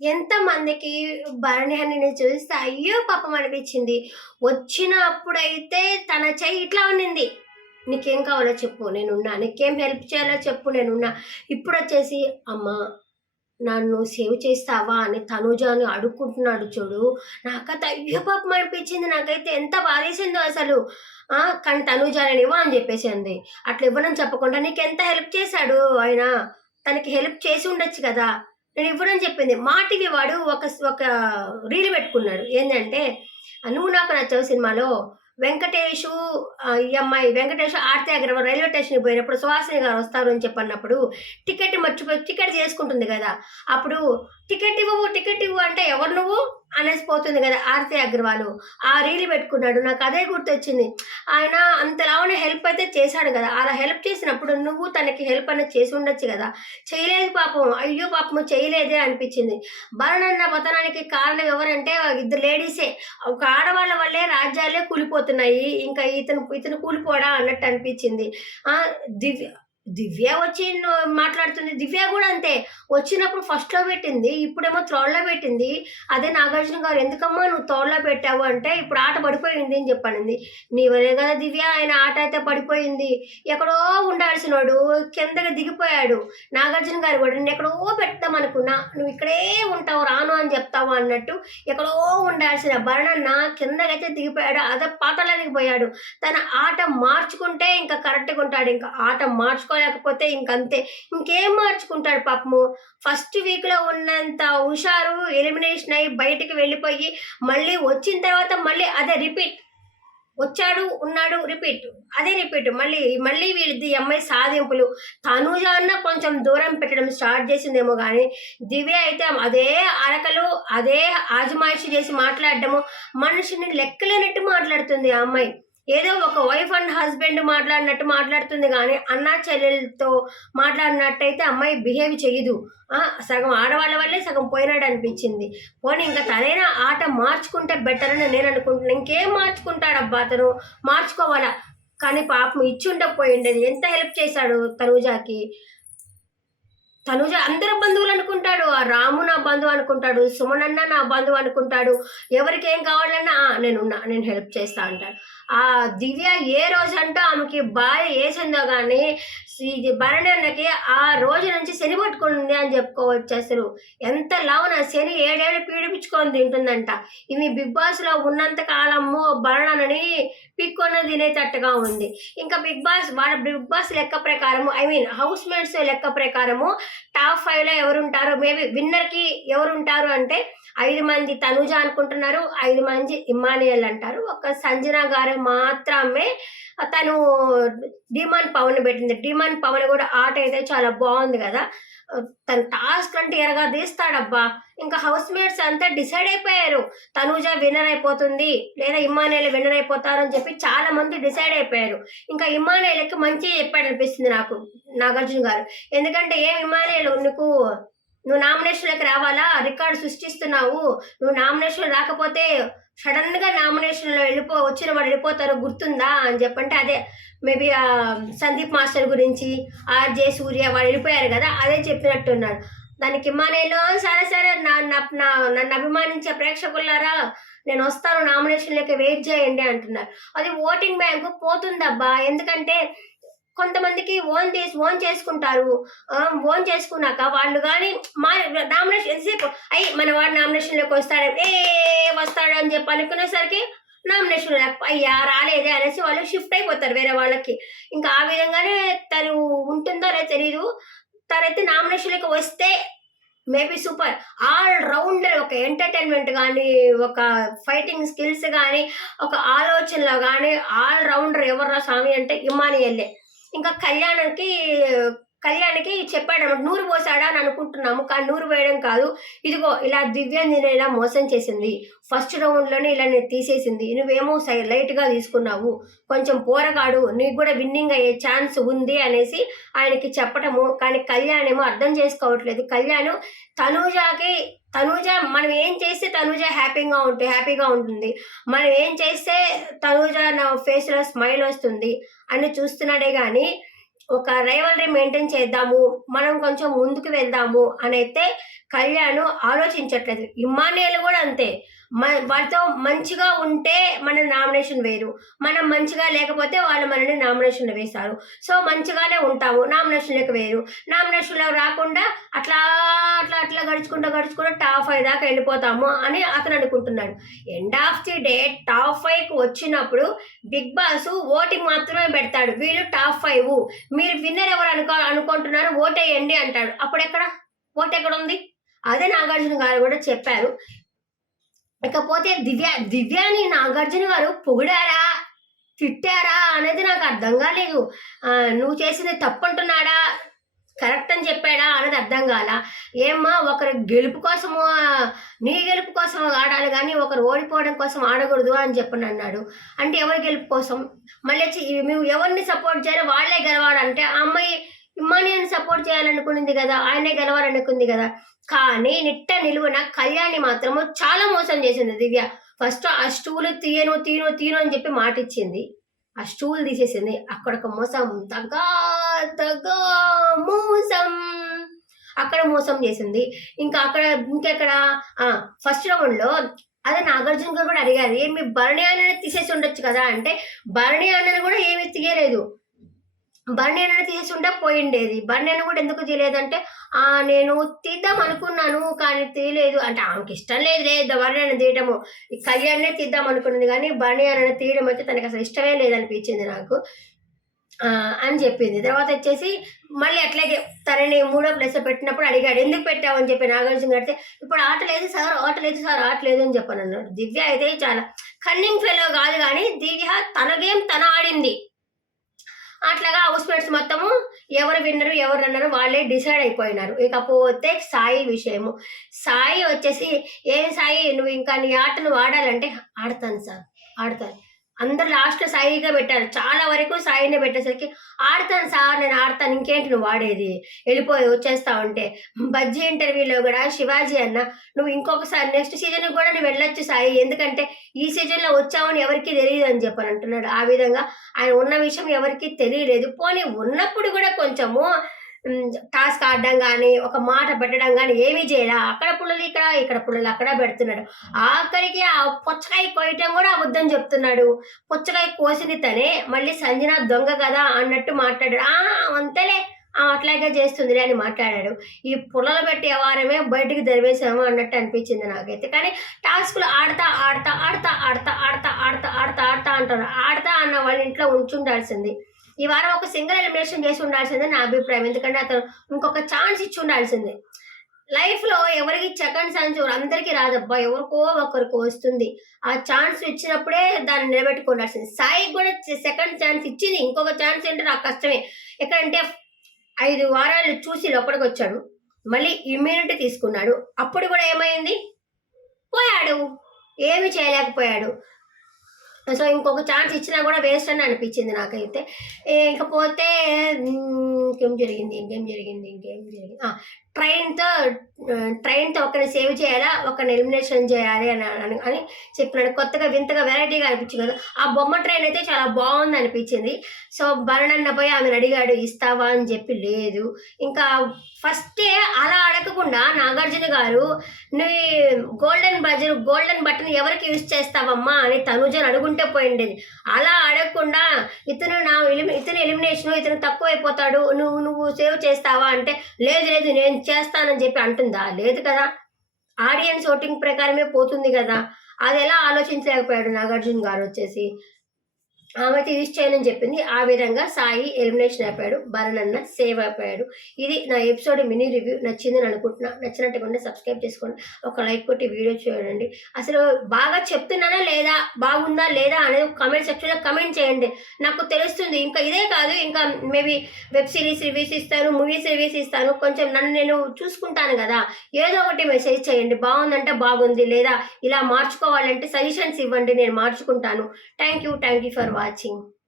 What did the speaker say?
ఎంతమందికి భరణి అని చూస్తే అయ్యో పాపం అనిపించింది. వచ్చినప్పుడైతే తన చెయ్యి ఇట్లా ఉన్నింది. "నీకేం కావాలో చెప్పు నేనున్నా. నీకేం హెల్ప్ చేయాలో చెప్పు నేనున్నా." ఇప్పుడొచ్చేసి "అమ్మ నన్ను సేవ్ చేస్తావా?" అని తనూజని అడుక్కుంటున్నాడు చూడు. నాకైతే అయ్యో పాపం అనిపించింది. నాకైతే ఎంత బాధేసిందో అసలు. కానీ తనూజ నేనివ్వను అని చెప్పేసింది. అట్లా ఇవ్వనని చెప్పకుండా నీకెంత హెల్ప్ చేశాడు ఆయన. తనకి హెల్ప్ చేసి ఉండొచ్చు కదా! నేను ఇవ్వనని చెప్పింది. మా టీవీ వాడు ఒక రీల్ పెట్టుకున్నాడు. ఏందంటే 'నువ్వు నాకు నచ్చావు' సినిమాలో వెంకటేషు ఈ అమ్మాయి వెంకటేష్, ఆర్తి అగర్వాల్ రైల్వే స్టేషన్‌కి పోయినప్పుడు సుహాసిని గారు వస్తారు అని చెప్పన్నప్పుడు టికెట్ మర్చిపోయి టికెట్ చేసుకుంటుంది గదా! అప్పుడు టికెట్ ఇవ్వు అంటే ఎవరు నువ్వు అనేసి పోతుంది గదా! ఆర్తి అగర్వాలు. ఆ రీల్ పెట్టుకున్నాడు. నాకు అదే గుర్తొచ్చింది. ఆయన అంతలావున హెల్ప్ అయితే చేశాడు గదా! అలా హెల్ప్ చేసినప్పుడు నువ్వు తనకి హెల్ప్ అనేది చేసి ఉండొచ్చు గదా! చేయలేదు పాపం. అయ్యో పాపం చేయలేదే అనిపించింది. భరణన్న పతనానికి కారణం ఎవరంటే ఇద్దరు లేడీసే. ఒక ఆడవాళ్ళ వల్లే రాజ్యాలే కూలిపోతున్నాయి. ఇంకా ఇతను కూలిపోడా అన్నట్టు అనిపించింది. దివ్య దివ్య వచ్చి మాట్లాడుతుంది. దివ్య గూడా అంతే. వచ్చినప్పుడు ఫస్ట్‌లో పెట్టింది. ఇప్పుడేమో థర్డ్‌లో పెట్టింది. అదే నాగార్జున గారు "ఎందుకమ్మా నువ్వు థర్డ్‌లో పెట్టావు" అంటే "ఇప్పుడు ఆట పడిపోయింది" అని చెప్పనింది. నీ వల్లే గదా దివ్య ఆయన ఆట అయితే పడిపోయింది. ఎక్కడో ఉండాల్సినోడు కిందకి దిగిపోయాడు. నాగార్జున గారు గూడా నిన్నెక్కడో పెడదామనుకున్నా. నువ్వు ఇక్కడే ఉంటావు రాను అని చెప్తావు అన్నట్టు ఎక్కడో ఉండాల్సిన భరణన్న కిందకైతే దిగిపోయాడు. అదే పాతాళానికి పోయాడు. తన ఆట మార్చుకుంటే ఇంకా కరెక్ట్‌గా ఉంటాడు. ఇంకా ఆట మార్చుకోలేకపోతే ఇంకంతే. ఇంకేం మార్చుకుంటాడు పాపము. ఫస్ట్ వీక్‌లో ఉన్నంత హుషారు ఎలిమినేషన్ అయ్యి బయటికి వెళ్ళిపోయి, మళ్ళీ వచ్చిన తర్వాత మళ్ళీ అదే రిపీట్. వచ్చాడు, ఉన్నాడు, రిపీట్. అదే రిపీట్. మళ్ళీ వీళ్ళది ఈ అమ్మాయి సాధింపులు. తనూజ అన్న కొంచెం దూరం పెట్టడం స్టార్ట్ చేసిందేమో గానీ, దివ్య అయితే అదే అరకలు, అదే ఆజమాయిషీ చేసి మాట్లాడడము, మనిషిని లెక్కలేనట్టు మాట్లాడుతుంది ఆ అమ్మాయి. ఏదో ఒక వైఫ్ అండ్ హస్బెండ్ మాట్లాడినట్టు మాట్లాడుతుంది గానీ, అన్నా చెల్లెలతో మాట్లాడినట్టయితే అమ్మాయి బిహేవ్ చెయ్యదు. సగం ఆడవాళ్ళ వల్లే సగం పోయినాడనిపించింది. పోనీ ఇంక తనైనా ఆట మార్చుకుంటే బెటర్ అని నేననుకుంటున్నా. ఇంకేం మార్చుకుంటాడబ్బా అతను? మార్చుకోవాలా. కానీ పాపం ఇచ్చుంటే పోయుండేది. ఎంత హెల్ప్ చేశాడు తనూజకి. తనుజ అందరు బంధువులు అనుకుంటాడు. ఆ రాము నా బంధువు అనుకుంటాడు. సుమనన్న నా బంధువు అనుకుంటాడు. ఎవరికేం కావాలన్నా నేనున్నా. నేను హెల్ప్ చేస్తా అంటాడు. ఆ దివ్య ఏ రోజంట ఆమెకి భార్య ఏసిందో గానీ ఇది భరణి అన్నకి ఆ రోజు నుంచి శని పట్టుకుంది అని చెప్పుకోవచ్చు అసలు. ఎంత లావున శని 7 ఏళ్ళు పీడిపించుకొని తింటుందంట. ఈమె బిగ్ బాస్‌లో ఉన్నంత కాలము భరణి పిక్కొని తినేటట్టుగా ఉంది. ఇంకా వాళ్ళ బిగ్ బాస్ లెక్క ప్రకారము హౌస్ మేట్స్ లెక్క ప్రకారము టాప్ 5లో ఎవరుంటారు? మేబీ విన్నర్‌కి ఎవరుంటారు అంటే 5 మంది తనూజ అనుకుంటున్నారు. 5 మంది ఇమ్మానుయేల్ అంటారు. ఒక సంజన గారు మాత్రమే తను డీమాన్ పవన్ పెట్టింది. డీమాన్ పవన్ కూడా ఆట అయితే చాలా బాగుంది కదా! తను టాస్క్ అంటే ఎరగదీస్తాడబ్బా. ఇంకా హౌస్ మేట్స్ అంతా డిసైడ్ అయిపోయారు. తనూజ విన్నర్ అయిపోతుంది లేదా ఇమ్మానుయేల్ విన్నర్ అయిపోతారని చెప్పి చాలా మంది డిసైడ్ అయిపోయారు. ఇంకా ఇమ్మానుయేల్‌కి మంచిగా చెప్పాడనిపిస్తుంది నాకు నాగార్జున గారు. ఎందుకంటే "ఏం ఇమ్మానుయేల్ నువ్వు నామినేషన్‌లోకి రావాలా? రికార్డ్ సృష్టిస్తున్నావు. నువ్వు నామినేషన్‌లో రాకపోతే సడెన్‌గా నామినేషన్‌లో వచ్చిన వాళ్ళు వెళ్ళిపోతారు గుర్తుందా?" అని చెప్పంటే అదే మేబీ సందీప్ మాస్టర్ గురించి, ఆర్‌జే సూర్య వాళ్ళు వెళ్ళిపోయారు కదా! అదే చెప్పినట్టున్నాడు. దానికి ఇమ్మానుయేల్ "సరే సరే నన్ను అభిమానించే ప్రేక్షకులారా నేనొస్తాను నామినేషన్‌లోకి వెయిట్ చేయండి" అంటున్నారు. అది ఓటింగ్ బ్యాంకు పోతుందబ్బా. ఎందుకంటే కొంతమందికి ఓన్ చేసుకుంటారు. ఓన్ చేసుకున్నాక వాళ్ళు గాని మా నామినేషన్ ఎంతసేపు మనవాడు నామినేషన్‌లోకి వస్తాడు అని చెప్పి అనుకునేసరికి నామినేషన్ అయ్యా రాలేదే అనేసి వాళ్ళు షిఫ్ట్ అయిపోతారు వేరే వాళ్ళకి. ఇంకా ఆ విధంగానే తను ఉంటుందో లేదో తెలీదు. తనైతే నామినేషన్‌లోకి వస్తే మేబీ సూపర్. ఆల్ రౌండర్ ఒక ఎంటర్‌టైన్‌మెంట్ గానీ, ఒక ఫైటింగ్ స్కిల్స్ గానీ, ఒక ఆలోచనలో గానీ ఆల్ రౌండర్ ఎవర్రా స్వామి అంటే ఇమ్మానుయేలే. ఇంకా కళ్యాణ్‌కి చెప్పాడన్నమాట. నూరు పోసాడా అని అనుకుంటున్నాము. కానీ నూరు వేయడం కాదు. ఇదిగో ఇలా దివ్యని నేను ఇలా మోసం చేసింది. ఫస్ట్ రౌండ్‌లోనే ఇలా నేను తీసేసింది. నువ్వేమో లైట్‌గా తీసుకున్నావు. కొంచెం పోరగాడు. నీకు కూడా విన్నింగ్ అయ్యే ఛాన్స్ ఉంది అనేసి ఆయనకి చెప్పటము. కానీ కళ్యాణ్ ఏమో అర్థం చేసుకోవట్లేదు. తనూజ మనం ఏం చేస్తే తనూజ హ్యాపీగా ఉంటుంది. మనం ఏం చేస్తే తనూజ నా ఫేస్‌లో స్మైల్ వస్తుంది అని చూస్తున్నాడే గానీ ఒక రైవల్రీ మెయింటైన్ చేద్దాము, మనం కొంచెం ముందుకు వెళ్దాము అనైతే కళ్యాణ్ ఆలోచించట్లేదు. ఇమ్మానుయేల్ కూడా అంతే. వాళ్ళతో మంచిగా ఉంటే మన నామినేషన్ వేరు, మనం మంచిగా లేకపోతే వాళ్ళు మనల్ని నామినేషన్లో వేశారు. సో మంచిగానే ఉంటాము, నామినేషన్లకు వేరు. నామినేషన్లో రాకుండా అట్లా అట్లా అట్లా గడుచుకుంటూ టాప్ 5 దాకా వెళ్ళిపోతాము అని అతను అనుకుంటున్నాడు. End of the day top 5కి వచ్చినప్పుడు బిగ్ బాస్ ఓటింగ్ మాత్రమే పెడతాడు. వీళ్ళు టాప్ 5, మీరు విన్నర్ ఎవరు అనుకుంటున్నారు, ఓటేయండి అంటాడు. అప్పుడెక్కడ ఓటు ఎక్కడ ఉంది? అదే నాగార్జున గారు కూడా చెప్పారు. ఇకపోతే దివ్యాని నాగార్జున గారు పొగిడారా, తిట్టారా అనేది నాకు అర్థం కాలేదు. నువ్వు చేసింది తప్పు అంటున్నాడా, కరెక్ట్ అని చెప్పాడా అనేది అర్థం కాల. ఏమ్మా, ఒకరి గెలుపు కోసము, నీ గెలుపు కోసం ఆడాలి కానీ ఒకరు ఓడిపోవడం కోసం ఆడకూడదు అని చెప్పని అన్నాడు. అంటే ఎవరి గెలుపు కోసం? మళ్ళీ మేము ఎవరిని సపోర్ట్ చేయాలో వాళ్ళే గెలవాలంటే ఆ అమ్మాయి ఇమ్మానుయేల్ని సపోర్ట్ చేయాలనుకునింది కదా, ఆయనే గెలవాలనుకుంది కదా. కానీ నిట్ట నిలువున కళ్యాణ్ని మాత్రము చాలా మోసం చేసింది దివ్య. ఫస్ట్ ఆ స్టూలు తీను అని చెప్పి మాట ఇచ్చింది, ఆ స్టూల్ తీసేసింది. అక్కడ ఒక మోసం, తగా మోసం, అక్కడ మోసం చేసింది. ఇంకెక్కడ ఫస్ట్ రౌండ్లో అదే నాగార్జున గారు కూడా అడిగారు, ఏమి భరణి అన్నని తీసేసి ఉండొచ్చు కదా అంటే భరణి అన్నని కూడా ఏమి తీయలేదు. భరణి అన్నని తీసేసి ఉంటే పోయిండేది. భరణి అన్న కూడా ఎందుకు తీయలేదంటే నేను తీద్దాం అనుకున్నాను కానీ తీయలేదు అంటే ఆమెకి ఇష్టం లేదు భరణి అన్న తీయటము. కళ్యాణ్నే తీద్దాం అనుకున్నది కానీ భరణి అన్న తీయడం అయితే తనకి అసలు ఇష్టమే లేదనిపించింది నాకు అని చెప్పింది. తర్వాత వచ్చేసి మళ్ళీ అట్లాగే తనని 3వ ప్లేస్లో పెట్టినప్పుడు అడిగాడు, ఎందుకు పెట్టావు అని చెప్పి నాగార్జున కడితే ఇప్పుడు ఆట లేదు సార్ అని చెప్పాను అన్నాడు. దివ్య అయితే చాలా కన్నింగ్ ఫెలో కాదు కానీ దివ్య తన గేమ్ తన ఆడింది. అట్లాగా హౌస్మేట్స్ మొత్తము ఎవరు విన్నరు ఎవరు రన్నరు వాళ్ళే డిసైడ్ అయిపోయినారు. ఇకపోతే సాయి విషయము. సాయి వచ్చేసి, ఏం సాయి నువ్వు ఇంకా నీ ఆటను ఆడాలంటే ఆడతాను సార్ ఆడతాను. అందరు లాస్ట్లో సాయిగా పెట్టారు, చాలా వరకు సాయినే పెట్టేసరికి ఆడతాను సార్ నేను ఆడతాను, ఇంకేంటి నువ్వు ఆడేది, వెళ్ళిపోయి వచ్చేస్తా ఉంటే. బజ్జీ ఇంటర్వ్యూలో కూడా శివాజీ అన్న, నువ్వు ఇంకొకసారి నెక్స్ట్ సీజన్కి కూడా నువ్వు వెళ్ళొచ్చు సాయి, ఎందుకంటే ఈ సీజన్లో వచ్చావని ఎవరికి తెలియదు అని చెప్పని అంటున్నాడు. ఆ విధంగా ఆయన ఉన్న విషయం ఎవరికి తెలియలేదు. పోనీ ఉన్నప్పుడు కూడా కొంచెము టాస్క్ ఆడడం కానీ ఒక మాట పెట్టడం కానీ ఏమీ చేయలే. అక్కడ పుల్లలు ఇక్కడ పుల్లలు అక్కడ పెడుతున్నాడు. ఆఖరికి ఆ పుచ్చకాయ కోయటం కూడా అబద్ధం చెప్తున్నాడు. పుచ్చకాయ కోసింది తనే, మళ్ళీ సంజన దొంగ కదా అన్నట్టు మాట్లాడాడు. అంతేలే అట్లాగే చేస్తుందిలే అని మాట్లాడాడు. ఈ పుల్లలు పెట్టి వ్యవహారమే బయటికి దరివేసాము అన్నట్టు అనిపించింది నాకైతే. కానీ టాస్కులు ఆడతా అంటారు. ఆడతా అన్న వాళ్ళ ఇంట్లో ఉంచుండాల్సింది. ఈ వారం ఒక సింగిల్ ఎలిమినేషన్ చేసి ఉండాల్సిందే నా అభిప్రాయం. ఎందుకంటే అతను ఇంకొక ఛాన్స్ ఇచ్చి ఉండాల్సిందే. లైఫ్లో ఎవరికి సెకండ్ ఛాన్స్ అందరికీ రాదబ్బా, ఎవరికో ఒకరికి వస్తుంది. ఆ ఛాన్స్ ఇచ్చినప్పుడే దాన్ని నిలబెట్టుకోవాల్సింది. సాయికి కూడా సెకండ్ ఛాన్స్ ఇచ్చింది, ఇంకొక ఛాన్స్ అంటే నాకు కష్టమే. ఎక్కడంటే 5 వారాలు చూసి లోపలికి వచ్చాడు, మళ్ళీ ఇమ్యూనిటీ తీసుకున్నాడు. అప్పుడు కూడా ఏమైంది, పోయాడు, ఏమి చేయలేకపోయాడు. సో ఇంకొక ఛాన్స్ ఇచ్చినా కూడా వేస్ట్ అని అనిపించింది నాకైతే. ఇకపోతే ఇంకేం జరిగింది ట్రైన్తో ఒకరిని సేవ్ చేయాలా, ఒకరిని ఎలిమినేషన్ చేయాలి అని చెప్పినాడు. కొత్తగా వింతగా వెరైటీగా అనిపించింది కదా. ఆ బొమ్మ ట్రైన్ అయితే చాలా బాగుంది అనిపించింది. సో భరణన్న పోయి ఆమెను అడిగాడు, ఇస్తావా అని చెప్పి లేదు. ఇంకా ఫస్టే అలా అడగకుండా నాగార్జున గారు, నువ్వు గోల్డెన్ బటన్ ఎవరికి యూజ్ చేస్తావమ్మా అని తనుజని అడుగుంటే పోయిండేది. అలా అడగకుండా ఇతను ఎలిమినేషన్, ఇతను తక్కువ అయిపోతాడు, నువ్వు సేవ్ చేస్తావా అంటే లేదు నేను చేస్తానని చెప్పి అంటుందా? లేదు కదా, ఆడియన్స్ ఓటింగ్ ప్రకారమే పోతుంది కదా. అది ఎలా ఆలోచించలేకపోయాడు నాగార్జున గారు వచ్చేసి. ఆమె యూజ్ చేయనని చెప్పింది. ఆ విధంగా సాయి ఎలిమినేషన్ అయిపోయాడు, భరణన్న సేవ్ అయిపోయాడు. ఇది నా ఎపిసోడ్ మినీ రివ్యూ. నచ్చిందని అనుకుంటున్నా. నచ్చినట్టుగా సబ్స్క్రైబ్ చేసుకోండి, ఒక లైక్ కొట్టి వీడియో చూడండి. అసలు బాగా చెప్తున్నానా లేదా, బాగుందా లేదా అనేది కామెంట్ సెక్షన్లో కమెంట్ చేయండి, నాకు తెలుస్తుంది. ఇంకా ఇదే కాదు, ఇంకా మేబీ వెబ్ సిరీస్ రివ్యూస్ ఇస్తాను, మూవీస్ రివ్యూస్ ఇస్తాను. కొంచెం నన్ను నేను చూసుకుంటాను కదా, ఏదో ఒకటి మెసేజ్ చేయండి. బాగుందంటే బాగుంది, లేదా ఇలా మార్చుకోవాలంటే సజెషన్స్ ఇవ్వండి, నేను మార్చుకుంటాను. Thank you for watching.